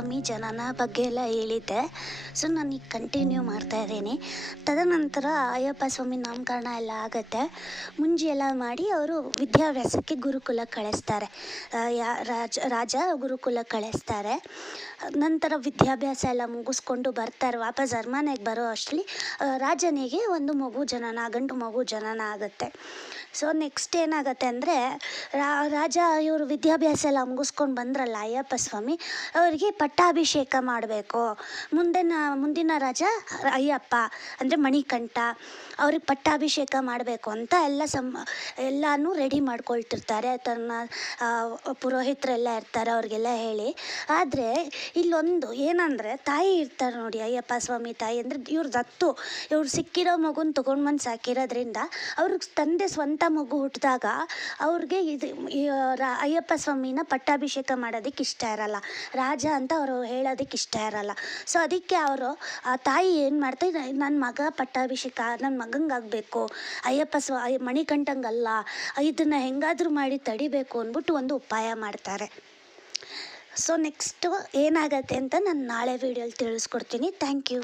ಸ್ವಾಮಿ ಜನನ ಬಗ್ಗೆ ಎಲ್ಲ ಹೇಳಿದ್ದೆ. ಸೊ ನಾನು ಈಗ ಕಂಟಿನ್ಯೂ ಮಾಡ್ತಾ ಇದ್ದೀನಿ. ತದನಂತರ ಅಯ್ಯಪ್ಪ ಸ್ವಾಮಿ ನಾಮಕರಣ ಎಲ್ಲ ಆಗುತ್ತೆ. ಮುಂಜಿ ಎಲ್ಲ ಮಾಡಿ ಅವರು ವಿದ್ಯಾಭ್ಯಾಸಕ್ಕೆ ಗುರುಕುಲಕ್ಕೆ ಕಳಿಸ್ತಾರೆ. ರಾಜ ಗುರುಕುಲಕ್ಕೆ ಕಳಿಸ್ತಾರೆ. ನಂತರ ವಿದ್ಯಾಭ್ಯಾಸ ಎಲ್ಲ ಮುಗಿಸ್ಕೊಂಡು ಬರ್ತಾರೆ. ವಾಪಸ್ ಅರಮನೆಗೆ ಬರೋ ಅಷ್ಟರಲ್ಲಿ ರಾಜನಿಗೆ ಒಂದು ಗಂಡು ಮಗು ಜನನ ಆಗುತ್ತೆ. ಸೊ ನೆಕ್ಸ್ಟ್ ಏನಾಗುತ್ತೆ ಅಂದರೆ ರಾಜ ಇವರು ವಿದ್ಯಾಭ್ಯಾಸ ಎಲ್ಲ ಮುಗಿಸ್ಕೊಂಡು ಬಂದ್ರಲ್ಲ ಅಯ್ಯಪ್ಪ ಸ್ವಾಮಿ, ಅವರಿಗೆ ಪಟ್ಟಾಭಿಷೇಕ ಮಾಡಬೇಕು. ಮುಂದಿನ ರಾಜ ಅಯ್ಯಪ್ಪ ಅಂದರೆ ಮಣಿಕಂಠ, ಅವ್ರಿಗೆ ಪಟ್ಟಾಭಿಷೇಕ ಮಾಡಬೇಕು ಅಂತ ಎಲ್ಲನೂ ರೆಡಿ ಮಾಡ್ಕೊಳ್ತಿರ್ತಾರೆ. ತನ್ನ ಪುರೋಹಿತರೆಲ್ಲ ಇರ್ತಾರೆ, ಅವ್ರಿಗೆಲ್ಲ ಹೇಳಿ. ಆದರೆ ಇಲ್ಲೊಂದು ಏನಂದರೆ, ತಾಯಿ ಇರ್ತಾರೆ ನೋಡಿ, ಅಯ್ಯಪ್ಪ ಸ್ವಾಮಿ ತಾಯಿ ಅಂದರೆ ಇವ್ರು ಸಿಕ್ಕಿರೋ ಮಗುನ ತೊಗೊಂಡ್ಬಂದು ಸಾಕಿರೋದ್ರಿಂದ ಅವ್ರಿಗೆ ತಂದೆ ಸ್ವಂತ ಮಗು ಹುಟ್ಟಿದಾಗ ಅವ್ರಿಗೆ ಅಯ್ಯಪ್ಪ ಸ್ವಾಮಿನ ಪಟ್ಟಾಭಿಷೇಕ ಮಾಡೋದಕ್ಕೆ ಇಷ್ಟ ಇರಲ್ಲ, ರಾಜ ಅಂತ ಅವರು ಹೇಳೋದಕ್ಕೆ ಇಷ್ಟ ಇರಲ್ಲ. ಸೊ ಅದಕ್ಕೆ ಅವರು ಆ ತಾಯಿ ಏನು ಮಾಡ್ತಾರೆ, ನನ್ನ ಮಗ ಪಟ್ಟಾಭಿಷೇಕ ನನ್ನ ಮಗಂಗಾಗಬೇಕು, ಮಣಿಕಂಠಂಗಲ್ಲ, ಇದನ್ನು ಹೆಂಗಾದರೂ ಮಾಡಿ ತಡಿಬೇಕು ಅಂದ್ಬಿಟ್ಟು ಒಂದು ಉಪಾಯ ಮಾಡ್ತಾರೆ. ಸೊ ನೆಕ್ಸ್ಟು ಏನಾಗತ್ತೆ ಅಂತ ನಾನು ನಾಳೆ ವೀಡಿಯೋಲಿ ತಿಳಿಸ್ಕೊಡ್ತೀನಿ. Thank you.